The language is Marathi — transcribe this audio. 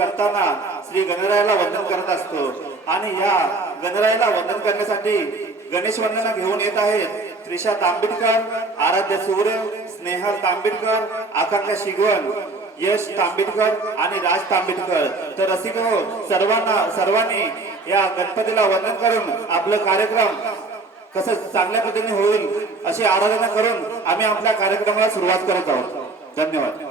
करताना श्री गणरायाला वंदन करत असतो आणि या गणरायाला वंदन करण्यासाठी गणेश वंदना घेऊन येत आहेत त्रिशा तांबेडकर, आराध्य सूर्य, स्नेहल तांबेडकर, आकांक्षा शिगवण, यश तांबेडकर आणि राज तांबेडकर। तर रसिक हो, सर्वांनी या गणपतीला वंदन करून आपलं कार्यक्रम कसं चांगल्या पद्धतीने होईल अशी आराधना करून आम्ही आपल्या कार्यक्रमाला सुरुवात करत आहोत। धन्यवाद।